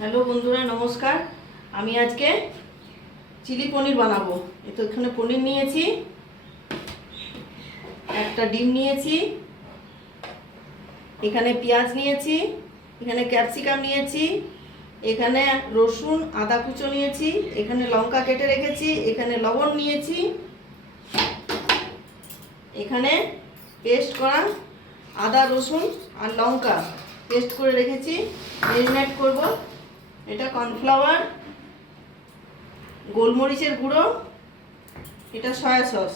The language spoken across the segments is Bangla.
হ্যালো বন্ধুরা, নমস্কার। আমি আজকে চিলি পনির বানাবো। তো এখানে পনির নিয়েছি, একটা ডিম নিয়েছি, এখানে পেঁয়াজ নিয়েছি, এখানে ক্যাপসিকাম নিয়েছি, এখানে রসুন আদা কুচো নিয়েছি, এখানে লঙ্কা কেটে রেখেছি, এখানে লবণ নিয়েছি, এখানে পেস্ট করা আদা রসুন আর লঙ্কা পেস্ট করে রেখেছি, ম্যারিনেট করব। এটা কর্নফ্লাওয়ার, গোলমরিচের গুঁড়ো, এটা সয়া সস।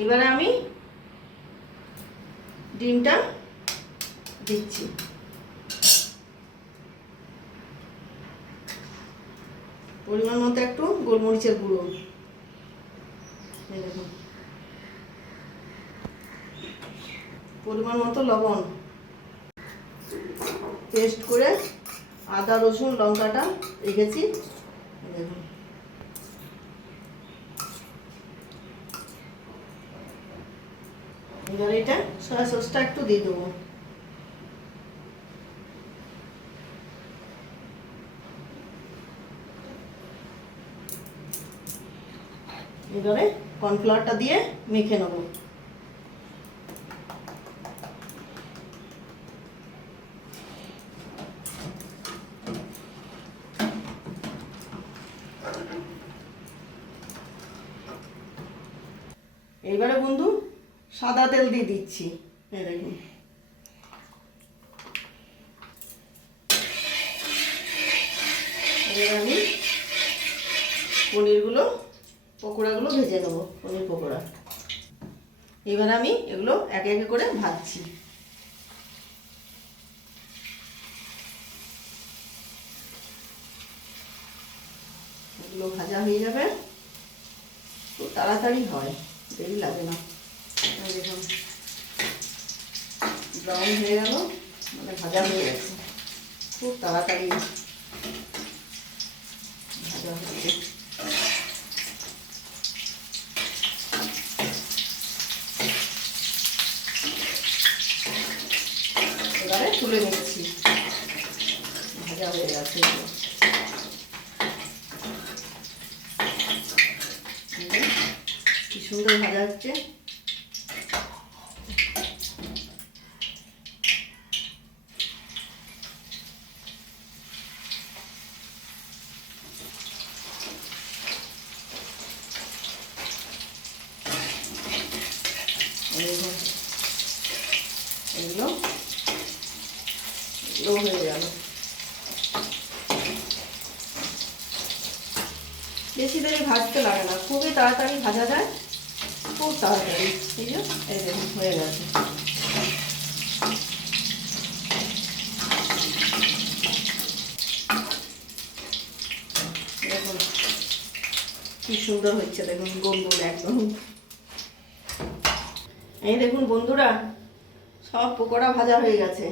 এবারে আমি ডিমটা দিচ্ছি। পরিমাণ মতো একটু গোলমরিচের গুঁড়ো, দেখুন, পরিমাণ মতো লবণ, পেস্ট করে আদা রসুন লঙ্কাটা রেখেছি, দেখুন। এবার এটা সয়া সসটা একটু দিয়ে দেবো। এবারে কর্নফ্লাওয়ারটা দিয়ে মেখে নেব। এইবারে বন্ধু সাদা তেল দিয়ে দিচ্ছি, দেখুন। এবার আমি পনিরগুলো পকোড়াগুলো ভেজে নেব, পনির পকোড়া। এবার আমি এগুলো একে একে করে ভাজছি। এগুলো ভাজা হয়ে যাবে, খুব তাড়াতাড়ি হয়, দেরি লাগে না। দেখুন ব্রাউন হয়ে গেল, মানে ভাজা হয়ে গেছে, খুব তাড়াতাড়ি ভাজা হচ্ছে। এবারে তুলে নিচ্ছি, ভাজা হয়ে গেছে। কি সুন্দর ভাজা হচ্ছে। এগুলো হয়ে গেল। বেশি দেরি ভাজতে লাগে না, খুবই তাড়াতাড়ি ভাজা যায়, খুব তাড়াতাড়ি। এই যে এই দেখুন হয়ে গেছে। দেখুন কি সুন্দর হচ্ছে, দেখুন গোল গোল একদম। এই দেখুন বন্ধুরা, সব পকোড়া ভাজা হয়ে গেছে,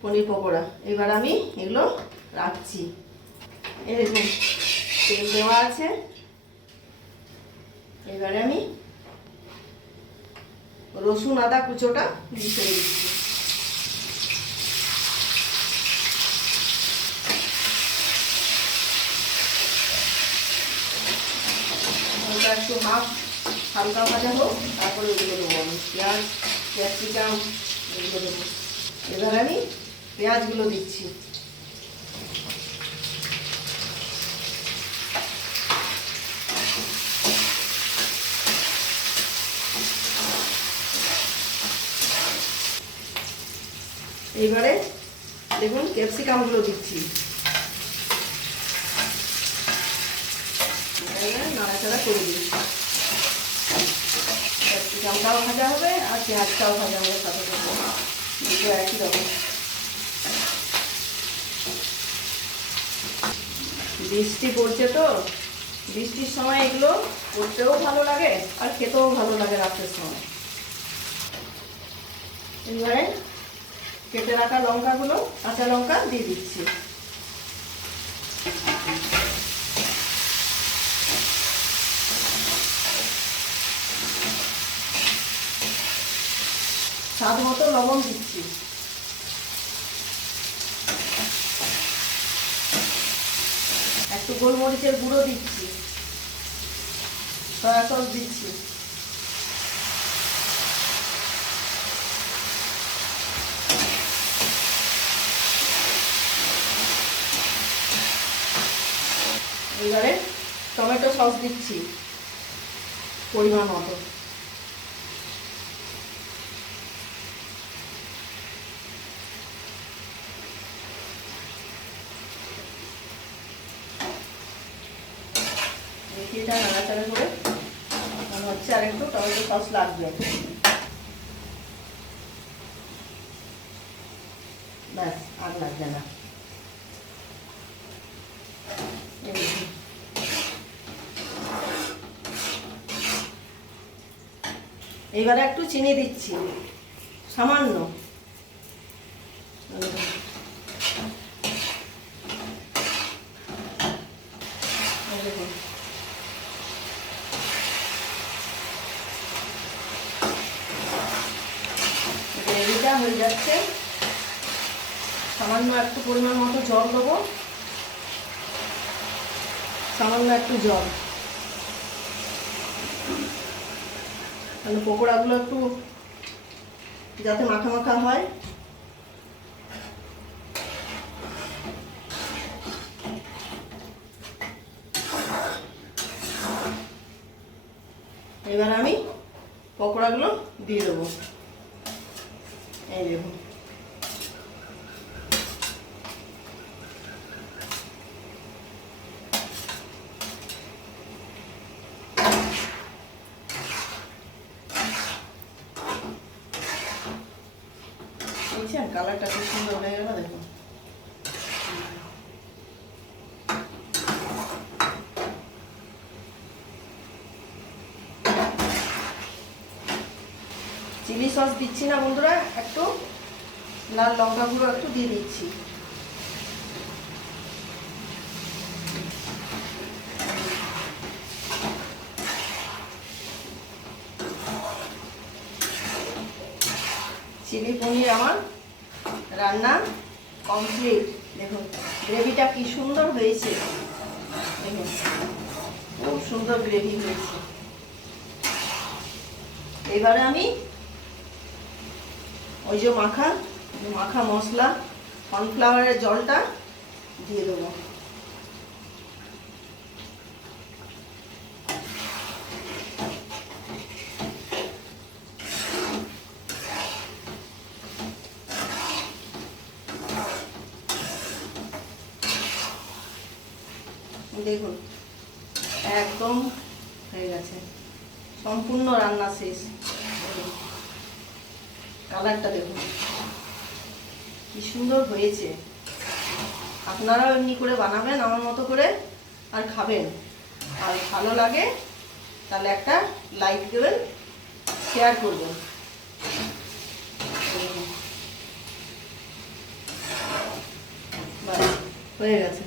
পনির পকোড়া। এবার আমি এগুলো রাখছি। এই দেখুন তেল দেওয়া আছে। এবারে আমি রসুন আদা কুচোটা মিশিয়ে দিচ্ছি। ওটা একটু হালকা ভাজা হোক, তারপরে ওগুলো দেবো আমি, পেঁয়াজ ক্যাপসিকাম এগুলো দেবো। এবার আমি পেঁয়াজগুলো দিচ্ছি। এবারে দেখুন ক্যাপসিকামগুলো দিচ্ছি, নাড়াচাড়া করে দিই। ক্যাপসিকামটাও ভাজা হবে আর পেঁয়াজটাও ভাজা হবে, সাথে সাথে দুটো একই রকম। বৃষ্টি পড়ছে তো, বৃষ্টির সময় এগুলো করতেও ভালো লাগে আর খেতেও ভালো লাগে রাতের সময়। এবারে কেটে রাখা লঙ্কাগুলো, কাঁচা লঙ্কা দিয়ে দিচ্ছি। স্বাদ মতো লবণ দিচ্ছি। একটু গোলমরিচের গুঁড়ো দিচ্ছি, সয়া সস দিচ্ছি, এবারে টমেটো সস দিচ্ছি পরিমাণ মতো। এটা নাড়াচাড়া করে মনে হচ্ছে আর একটু টমেটো সস লাগবে। ব্যাস, আর লাগবে না। এইবারে একটু চিনি দিচ্ছি সামান্য। দেখুন গ্রেভিটা হয়ে যাচ্ছে। সামান্য একটু পরিমাণ মতো জল দেবো, সামান্য একটু জল, তাহলে পকোড়াগুলো একটু যাতে মাখা মাখা হয়। এবার আমি পকোড়াগুলো দিয়ে দেবো। এই দেখুন, দেখছেন কালারটা খুব সুন্দর হয়ে গেল। দেখুন চিলি সস দিচ্ছি না বন্ধুরা, একটু লাল লঙ্কা গুঁড়ো একটু দিয়ে দিচ্ছি। চিলি পনির আমার রান্না কমপ্লিট। দেখুন গ্রেভিটা কি সুন্দর হয়েছে, দেখুন খুব সুন্দর গ্রেভি হয়েছে। এবারে আমি ওই যে মাখা মশলা কর্নফ্লাওয়ারের জলটা দিয়ে দেবো। দেখুন একদম হয়ে গেছে, সম্পূর্ণ রান্না শেষ। কালারটা দেখুন কি সুন্দর হয়েছে। আপনারাও এমনি করে বানাবেন আমার মতো করে আর খাবেন। আর ভালো লাগে তাহলে একটা লাইক দেবেন, শেয়ার করবেন। বাস হয়ে গেছে।